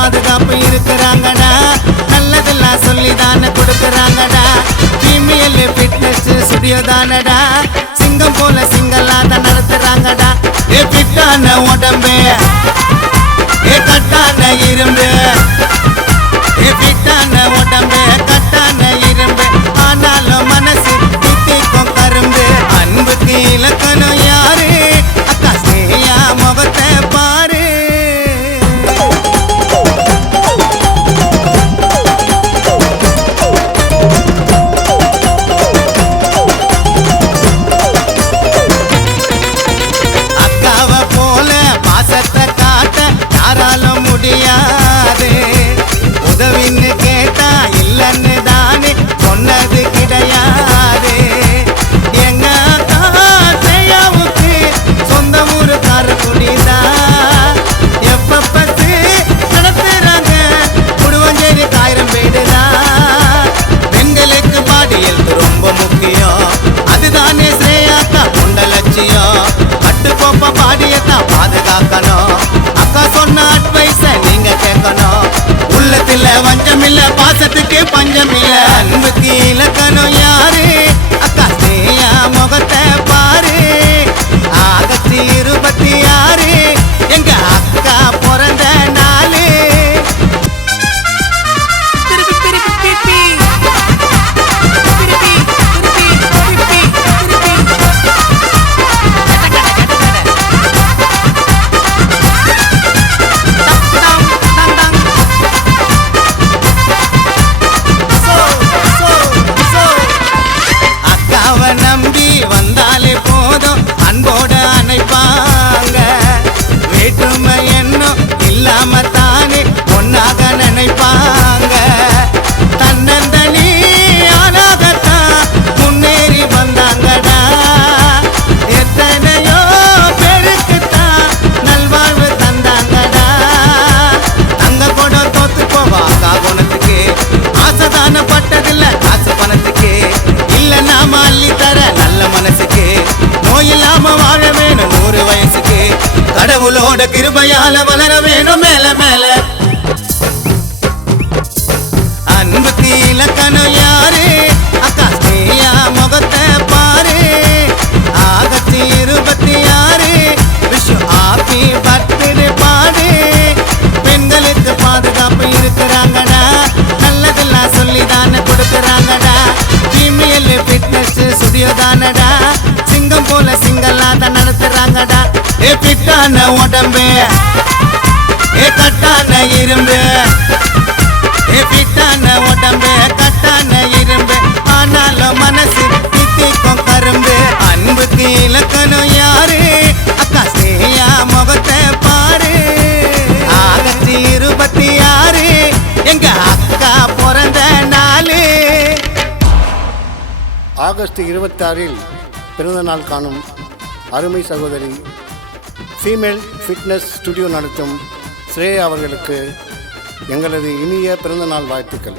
பாதுகாப்பு இருக்கிறாங்கடா, நல்லதெல்லாம் சொல்லிதான கொடுக்கறாங்கடா. Female fitness studio தானடா, சிங்கம் போல சிங்கலாத நடத்துறாங்கடா. ஏ ஃபிட்டான உடம்பு, ஏ கட்டான இரும்பு, ஏ ஃபிட்டான உடம்பு கட்டான இரும்பு, ஆனாலும் மனசு தித்திக்கும் கரும்பு. அன்புக்கு இலக்கணம் யாரு? அக்கா ஸ்னேயா முகத்தை பாரு. அக்காவை போல பாசத்தை காட்ட யாராலும் முடியாது. உதவின்னு கேட்டா இல்லன்னு தானே சொன்னது கிடையாது. எங்க அக்கா ஸ்னேயாவுக்கு சொந்த ஊரு காரைக்குடிதான். எப்பப்பத்து நடத்துறாங்க குடுவஞ்சேரி காயிரம் வீடுதான். பெண்களுக்கு பாடியல் ரொம்ப முக்கியம், அதுதானே ஸ்னேயாக்கா கொண்ட லட்சியம். கட்டுக்கோப்ப பாடியத்தான் பாதுகாக்கணும், அக்கா சொன்ன அட்வைஸ நீங்க கேட்கணும். உள்ளத்துல வஞ்சமில்ல, பாசத்துக்கு பஞ்சமில்ல, அன்புக்கு இலக்கணம் யாரு? அக்கா ஸ்னேயா முகத்தை பாரு. ஆகஸ்ட் 26 எங்க அக்கா பிறந்த நாளு. திருப்பி திருப்பி திருப்பி திருப்பி திருப்பி அக்காவை நம்பி வந்தாலே போதும், அன்போட அணைப்பாங்க. வேற்றுமை எண்ணம் இல்லாம தானே ஒன்னாக நினைப்பாங்க. தன்னந்தனி ஆனாகத்தான் முன்னேறி வந்தாங்கடா. எத்தனையோ பேருக்குத்தான் நல்வாழ்வு தந்தாங்கடா. தங்க கூட தோத்து போவாக்கா குணத்துக்கு, ஆசைதான பட்டதில்ல காசு பணத்துக்கு. இல்ல நாம அள்ளி தர நல்ல மனசுக்கு, நோய் இல்லாம வாழ வேணும் 100 வயசுக்கு. கடவுளோட கிருபையால வளர வேணும் மேல மேல. அன்புக்கு இலக்கணம் யாரு? அக்கா ஸ்னேயா முகத்தை பாரு. ஆகஸ்ட் 26 விஷ் ஹாப்பி பர்த்டே பாடு. பெண்களுக்கு பாதுகாப்பு இருக்கிறாங்கடா, நல்லதெல்லாம் சொல்லிதான கொடுக்கறாங்கடா. ஃபீமேல் ஃபிட்னஸ் ஸ்டுடியோ தானடா, சிங்கம் போல சிங்கலாத நடத்துறாங்கடா. ஏ ஃபிட்டான உடம்பு, ஏ கட்டான இரும்பு, ஏ ஃபிட்டான உடம்பு கட்டான இரும்பு, ஆனாலும் மனசு தித்திக்கும் கரும்பு. அன்புக்கு இலக்கணம் யாரு? அக்கா ஸ்னேயா முகத்தை பாரு. ஆகஸ்ட் 26 எங்க அக்கா பிறந்த நாளு. ஆகஸ்ட் 26 பிறந்த நாள் காணும் அருமை சகோதரி ஃபீமேல் ஃபிட்னஸ் ஸ்டுடியோ நடத்தும் ஸ்ரேயா அவர்களுக்கு எங்களது இனிய பிறந்தநாள் வாழ்த்துக்கள்.